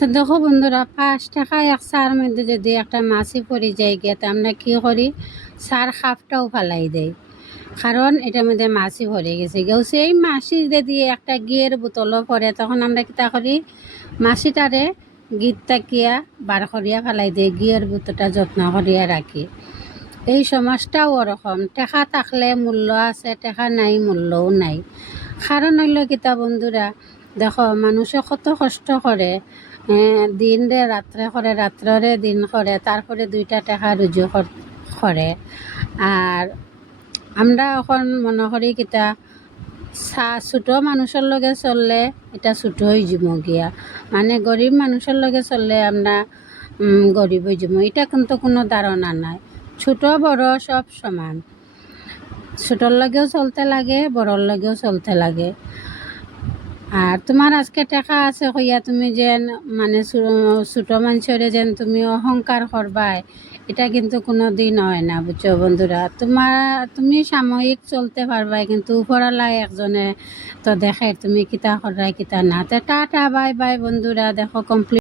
তো দেখো বন্ধুরা, 5 টাকা এক চার মধ্যে যদি একটা মাছি পড়ে যায় গিয়ে, তো আমরা কী করি, চার খাপটাও ফালাই দেই, কারণ এটার মধ্যে মাছি ভরে গেছে গেও। সেই মাছি যদি একটা গিয়ের বোতলও পড়ে, তখন আমরা কিতা করি, মাছিটারে গিট তাকিয়া বার করিয়া ফালাই দিই, গিয়ের বোতলটা যত্ন করিয়া রাখি। এই সমাজটাও ওরকম, টেকা থাকলে মূল্য আছে, টেকা নাই মূল্যও নাই। কারণ হইল কিতা বন্ধুরা, দেখো মানুষে কত কষ্ট করে, দিন রে রাত্রে করে, রাত্রে দিন করে, তারপরে 2টা টাকা রুজু করে। আর আমরা এখন মনে করি কিতা, ছোটো মানুষের লগে চললে এটা ছোটো হয়ে যাব গিয়া, মানে গরিব মানুষের লগে চললে আমরা গরিব হয়ে যাব। এটা কিন্তু কোনো ধারণা নাই। ছোটো বড় সব সমান, ছোটোর লগেও চলতে লাগে, বড়োর লগেও চলতে লাগে। আর তোমার আজকে টাকা আছে কইয়া তুমি যেন মানে ছোটো মানুষের যেন তুমি অহংকার করবাই, এটা কিন্তু কোনো দিন হয় না, বুঝছো বন্ধুরা। তুমি সাময়িক চলতে পারবাই, কিন্তু উপরালায় একজনে তো দেখে তুমি কিতা করাই কিতা না। তো টাটা বাই বাই বন্ধুরা, দেখো কমপ্লিট।